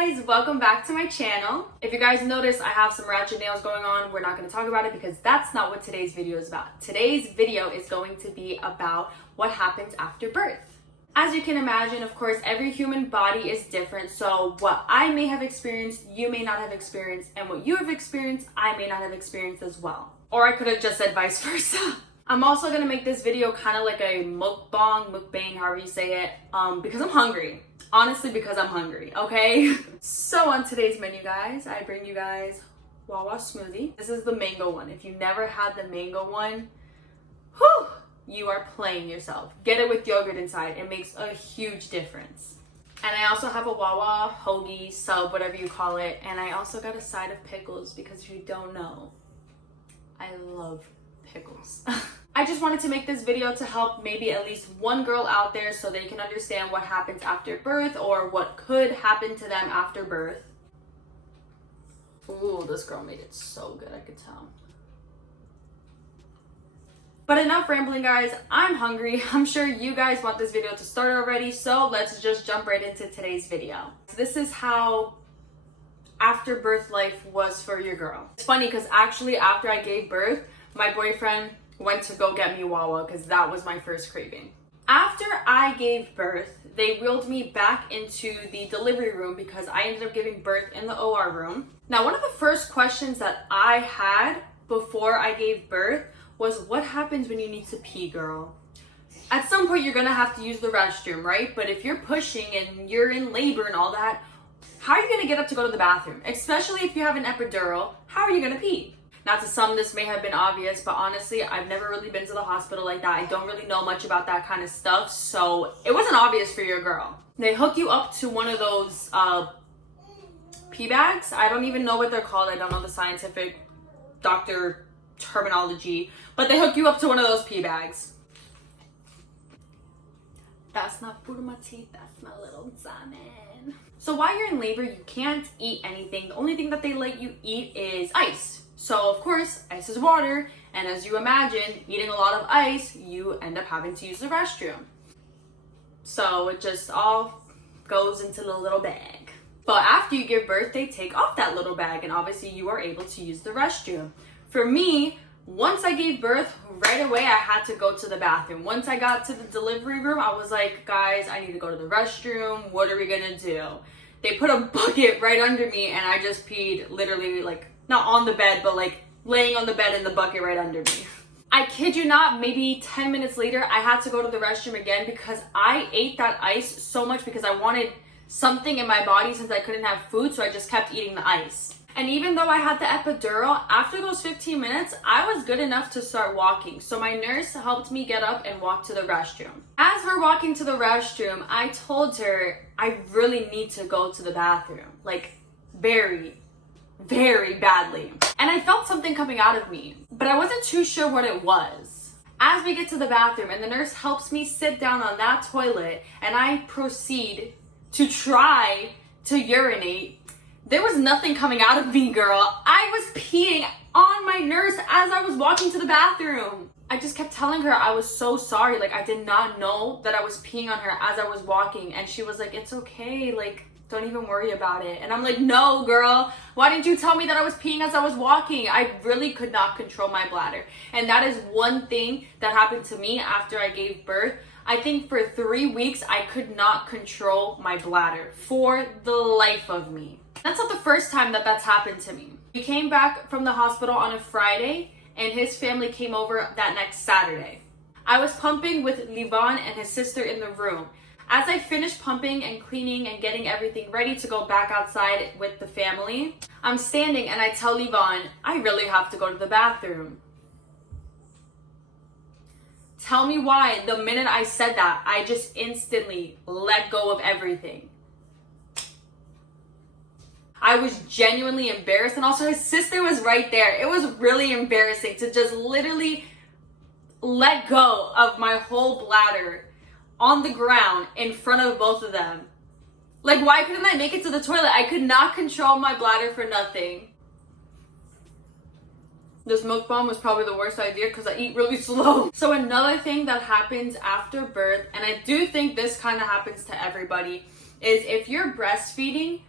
guys, welcome back to my channel. If you guys notice, I have some ratchet nails going on. We're not going to talk about it because that's not what today's video is about. Today's video is going to be about what happens after birth. As you can imagine, of course, every human body is different. So what I may have experienced, you may not have experienced, and what you have experienced, I may not have experienced as well. Or I could have just said vice versa. I'm also going to make this video kind of like a mukbang, however you say it, because I'm hungry. Honestly, because I'm hungry, okay? So on today's menu, guys, I bring you guys Wawa smoothie. This is the mango one. If you never had the mango one, whew, you are playing yourself. Get it with yogurt inside. It makes a huge difference. And I also have a Wawa hoagie, sub, whatever you call it. And I also got a side of pickles because if you don't know, I love pickles. I just wanted to make this video to help maybe at least one girl out there so they can understand what happens after birth or what could happen to them after birth. Ooh, this girl made it so good, I could tell. But enough rambling, guys. I'm hungry. I'm sure you guys want this video to start already, so let's just jump right into today's video. This is how after birth life was for your girl. It's funny because actually after I gave birth, my boyfriend went to go get me Wawa because that was my first craving. After I gave birth, they wheeled me back into the delivery room because I ended up giving birth in the OR room. Now, one of the first questions that I had before I gave birth was, what happens when you need to pee, girl? At some point, you're gonna have to use the restroom, right? But if you're pushing and you're in labor and all that, how are you gonna get up to go to the bathroom? Especially if you have an epidural, how are you gonna pee? Now, to some, this may have been obvious, but honestly, I've never really been to the hospital like that. I don't really know much about that kind of stuff, so it wasn't obvious for your girl. They hook you up to one of those pee bags. I don't even know what they're called. I don't know the scientific doctor terminology, but they hook you up to one of those pee bags. That's not food in my teeth, that's my little salmon. So while you're in labor, you can't eat anything. The only thing that they let you eat is ice. So of course, ice is water, and as you imagine, eating a lot of ice, you end up having to use the restroom. So it just all goes into the little bag. But after you give birth, they take off that little bag, and obviously you are able to use the restroom. For me, once I gave birth, right away I had to go to the bathroom. Once I got to the delivery room, I was like, guys, I need to go to the restroom. What are we gonna do? They put a bucket right under me, and I just peed literally like, not on the bed, but like laying on the bed in the bucket right under me. I kid you not, maybe 10 minutes later, I had to go to the restroom again because I ate that ice so much because I wanted something in my body since I couldn't have food, so I just kept eating the ice. And even though I had the epidural, after those 15 minutes, I was good enough to start walking. So my nurse helped me get up and walk to the restroom. As we're walking to the restroom, I told her I really need to go to the bathroom. Like, very badly. And I felt something coming out of me, but I wasn't too sure what it was. As we get to the bathroom and the nurse helps me sit down on that toilet and I proceed to try to urinate, there was nothing coming out of me, girl. I was peeing on my nurse as I was walking to the bathroom. I just kept telling her I was so sorry. Like, I did not know that I was peeing on her as I was walking. And she was like, it's okay. Like, don't even worry about it. And I'm like, no, girl, why didn't you tell me that I was peeing as I was walking? I really could not control my bladder. And that is one thing that happened to me after I gave birth. I think for 3 weeks, I could not control my bladder for the life of me. That's not the first time that that's happened to me. We came back from the hospital on a Friday, and his family came over that next Saturday. I was pumping with Livan and his sister in the room. As I finished pumping and cleaning and getting everything ready to go back outside with the family, I'm standing and I tell Livan, I really have to go to the bathroom. Tell me why the minute I said that, I just instantly let go of everything. I was genuinely embarrassed, and also his sister was right there. It was really embarrassing to just literally let go of my whole bladder on the ground in front of both of them. Like, why couldn't I make it to the toilet? I could not control my bladder for nothing. This mukbang was probably the worst idea because I eat really slow. So another thing that happens after birth, and I do think this kind of happens to everybody, is if you're breastfeeding,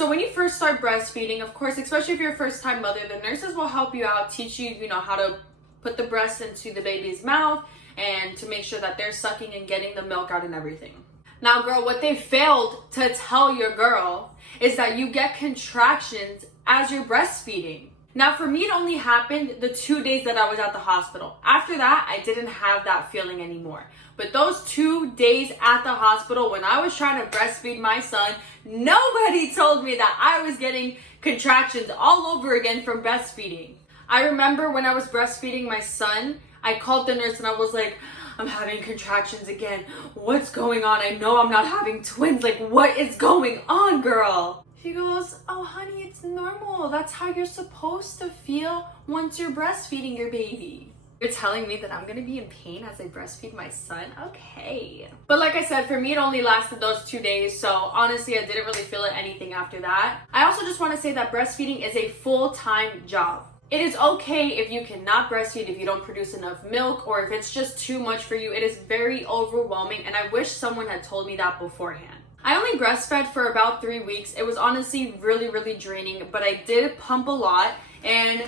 So when you first start breastfeeding, of course, especially if you're a first-time mother, the nurses will help you out, teach you, how to put the breast into the baby's mouth and to make sure that they're sucking and getting the milk out and everything. Now, girl, what they failed to tell your girl is that you get contractions as you're breastfeeding. Now, for me, it only happened the 2 days that I was at the hospital. After that, I didn't have that feeling anymore. But those 2 days at the hospital when I was trying to breastfeed my son, nobody told me that I was getting contractions all over again from breastfeeding. I remember when I was breastfeeding my son, I called the nurse and I was like, I'm having contractions again. What's going on? I know I'm not having twins. Like, what is going on, girl? She goes, oh, honey, it's normal. That's how you're supposed to feel once you're breastfeeding your baby. You're telling me that I'm gonna be in pain as I breastfeed my son? Okay. But like I said, for me, it only lasted those 2 days. So honestly, I didn't really feel anything after that. I also just wanna say that breastfeeding is a full-time job. It is okay if you cannot breastfeed, if you don't produce enough milk, or if it's just too much for you. It is very overwhelming, and I wish someone had told me that beforehand. I only breastfed for about 3 weeks. It was honestly really, really draining, but I did pump a lot, and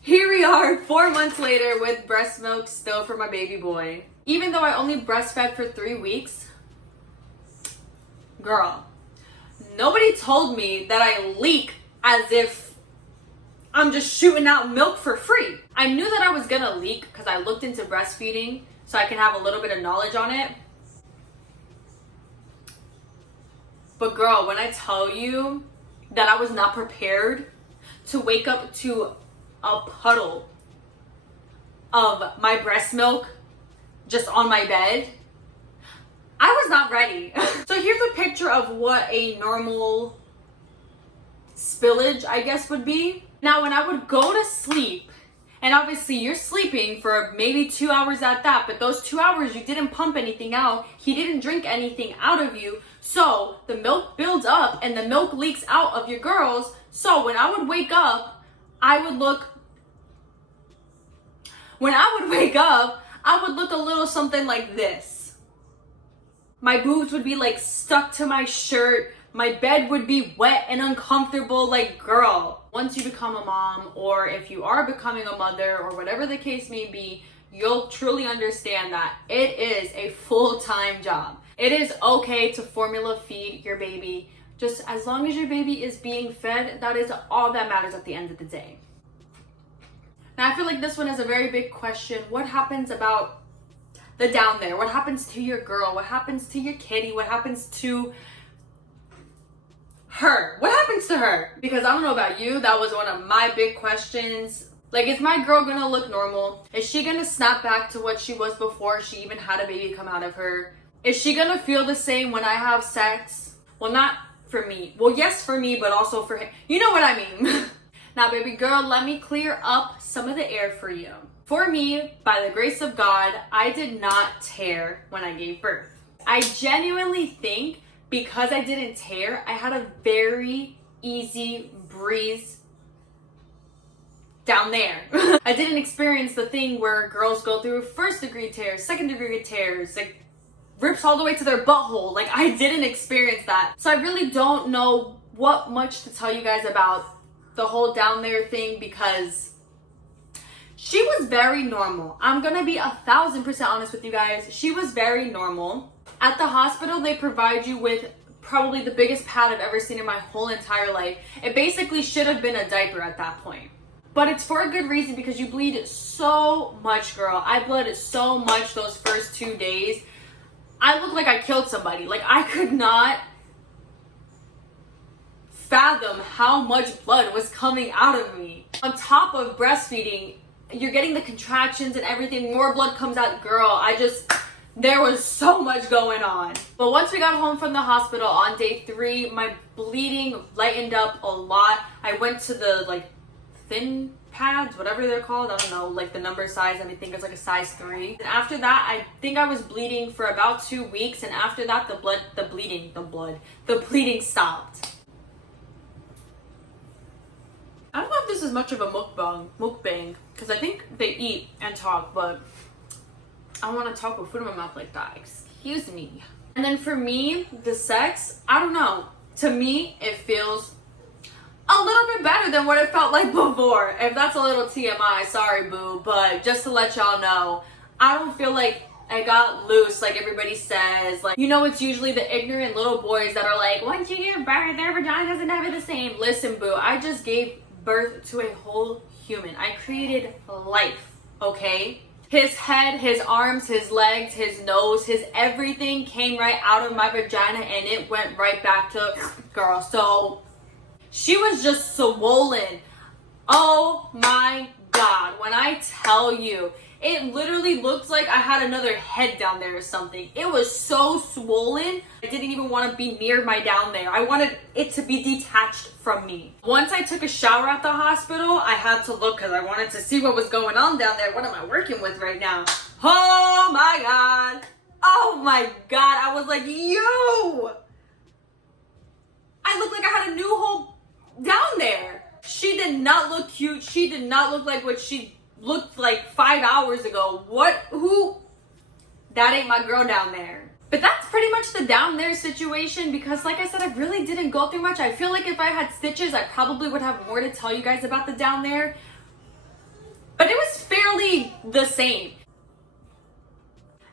here we are 4 months later with breast milk still for my baby boy. Even though I only breastfed for 3 weeks, girl, nobody told me that I leak as if I'm just shooting out milk for free. I knew that I was gonna leak because I looked into breastfeeding so I can have a little bit of knowledge on it. But girl, when I tell you that I was not prepared to wake up to a puddle of my breast milk just on my bed, I was not ready. So here's a picture of what a normal spillage, I guess, would be. Now, when I would go to sleep, and obviously you're sleeping for maybe 2 hours at that, but those 2 hours you didn't pump anything out, he didn't drink anything out of you, so the milk builds up and the milk leaks out of your girls. So when I would wake up, I would look a little something like this. My boobs would be like stuck to my shirt. My bed would be wet and uncomfortable. Like, girl, once you become a mom, or if you are becoming a mother, or whatever the case may be, you'll truly understand that it is a full-time job. It is okay to formula feed your baby. Just as long as your baby is being fed, that is all that matters at the end of the day. Now, I feel like this one is a very big question. What happens about the down there? What happens to your girl? What happens to your kitty? What happens to her? What happens to her? Because I don't know about you, that was one of my big questions. Like, is my girl gonna look normal? Is she gonna snap back to what she was before she even had a baby come out of her? Is she gonna feel the same when I have sex? Well, not for me. Well, yes, for me, but also for him. You know what I mean. Now, baby girl, let me clear up some of the air for you. For me, by the grace of God, I did not tear when I gave birth. I genuinely think because I didn't tear, I had a very easy breeze down there. I didn't experience the thing where girls go through first degree tears, second degree tears, like rips all the way to their butthole. Like, I didn't experience that. So I really don't know what much to tell you guys about the whole down there thing, because she was very normal. I'm gonna be 1,000% honest with you guys. She was very normal. At the hospital, they provide you with probably the biggest pad I've ever seen in my whole entire life. It basically should have been a diaper at that point. But it's for a good reason, because you bleed so much, girl. I bled so much those first 2 days. I looked like I killed somebody. Like, I could not fathom how much blood was coming out of me. On top of breastfeeding, you're getting the contractions and everything, more blood comes out. Girl, there was so much going on. But once we got home from the hospital on day 3, my bleeding lightened up a lot. I went to the thin pads, whatever they're called. I don't know, like the number size. I think it's like a size 3. And after that, I think I was bleeding for about 2 weeks. And after that, the bleeding stopped. I don't know if this is much of a mukbang, because I think they eat and talk, but I don't want to talk with food in my mouth like that. Excuse me. And then for me, the sex, I don't know. To me, it feels a little bit better than what it felt like before. If that's a little TMI, sorry boo, but just to let y'all know, I don't feel like I got loose like everybody says. Like, you know, it's usually the ignorant little boys that are like, once you give birth, their vagina is never the same. Listen boo, I just gave birth to a whole human. I created life, okay? His head, his arms, his legs, his nose, his everything came right out of my vagina and it went right back to girl. So she was just swollen. Oh my God. When I tell you, it literally looked like I had another head down there or something. It was so swollen. I didn't even want to be near my down there. I wanted it to be detached from me. Once I took a shower at the hospital, I had to look because I wanted to see what was going on down there. What am I working with right now? Oh my God. Oh my God. I was like, yo. I looked like I had a new hole down there. She did not look cute. She did not look like what she looked like 5 hours ago. Who? That ain't my girl down there. But that's pretty much the down there situation because like I said, I really didn't go through much. I feel like if I had stitches, I probably would have more to tell you guys about the down there. But it was fairly the same.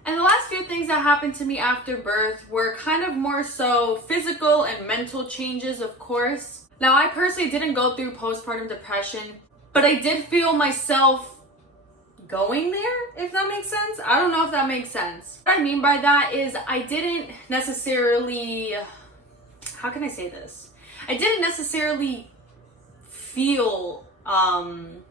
And the last few things that happened to me after birth were kind of more so physical and mental changes, of course. Now, I personally didn't go through postpartum depression, but I did feel myself going there, if that makes sense. I don't know if that makes sense. What I mean by that is I didn't necessarily, how can I say this? I didn't necessarily feel the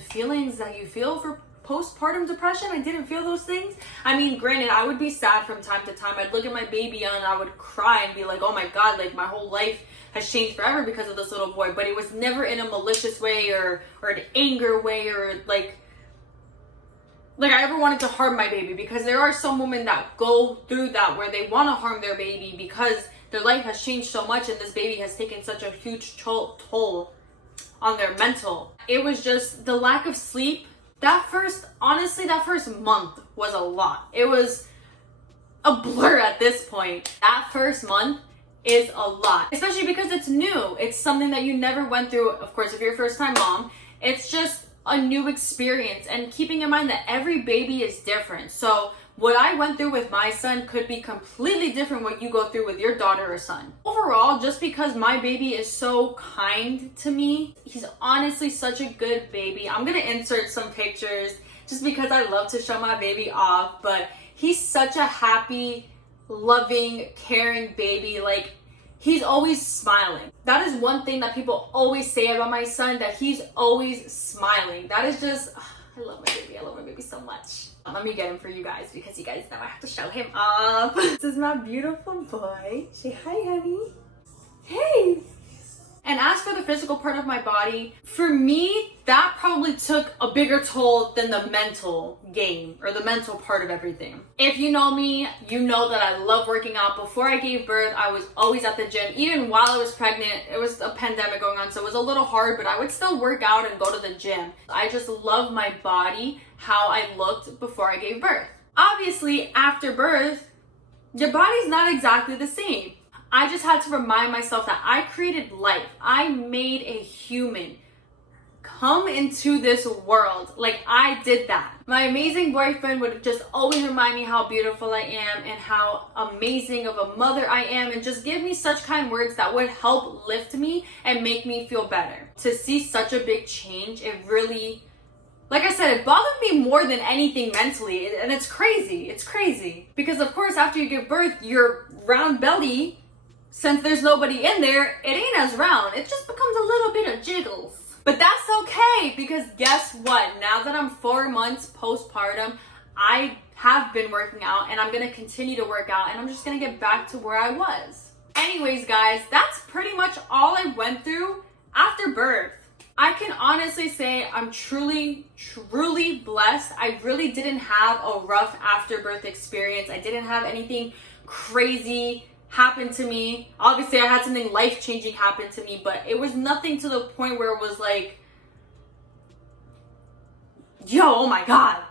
feelings that you feel for postpartum depression. I didn't feel those things. I mean, granted, I would be sad from time to time. I'd look at my baby and I would cry and be like, oh my God, like my whole life has changed forever because of this little boy. But it was never in a malicious way or an anger way or like I ever wanted to harm my baby, because there are some women that go through that where they want to harm their baby because their life has changed so much and this baby has taken such a huge toll on their mental. It was just the lack of sleep. That first month was a lot. It was a blur at this point. That first month is a lot, especially because it's new. It's something that you never went through. Of course, if you're a first time mom, it's just a new experience, and keeping in mind that every baby is different. So what I went through with my son could be completely different what you go through with your daughter or son. Overall, just because my baby is so kind to me, he's honestly such a good baby. I'm gonna insert some pictures just because I love to show my baby off, but he's such a happy, loving, caring baby. Like, he's always smiling. That is one thing that people always say about my son, that he's always smiling. That is just, I love my baby. I love my baby so much. Let me get him for you guys because you guys know I have to show him off. This is my beautiful boy. Say hi, honey. Hey. And as for the physical part of my body, for me, that probably took a bigger toll than the mental game or the mental part of everything. If you know me, you know that I love working out. Before I gave birth, I was always at the gym. Even while I was pregnant, it was a pandemic going on, so it was a little hard, but I would still work out and go to the gym. I just love my body, how I looked before I gave birth. Obviously, after birth, your body's not exactly the same. I just had to remind myself that I created life. I made a human come into this world. Like, I did that. My amazing boyfriend would just always remind me how beautiful I am and how amazing of a mother I am, and just give me such kind words that would help lift me and make me feel better. To see such a big change, it really, like I said, it bothered me more than anything mentally. And it's crazy. It's crazy. Because of course, after you give birth, your round belly, since there's nobody in there, it ain't as round. It just becomes a little bit of jiggles. But that's okay, because guess what? Now that I'm 4 months postpartum, I have been working out and I'm gonna continue to work out, and I'm just gonna get back to where I was. Anyways, guys, that's pretty much all I went through after birth. I can honestly say I'm truly, truly blessed. I really didn't have a rough afterbirth experience. I didn't have anything crazy happen to me. Obviously, I had something life-changing happen to me, but it was nothing to the point where it was like, yo, oh my god,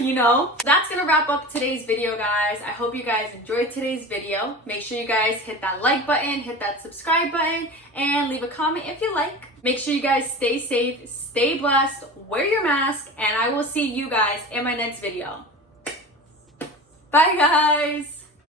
you know? That's gonna wrap up today's video, guys. I hope you guys enjoyed today's video. Make sure you guys hit that like button, hit that subscribe button, and leave a comment if you like. Make sure you guys stay safe, stay blessed, wear your mask, and I will see you guys in my next video. Bye, guys.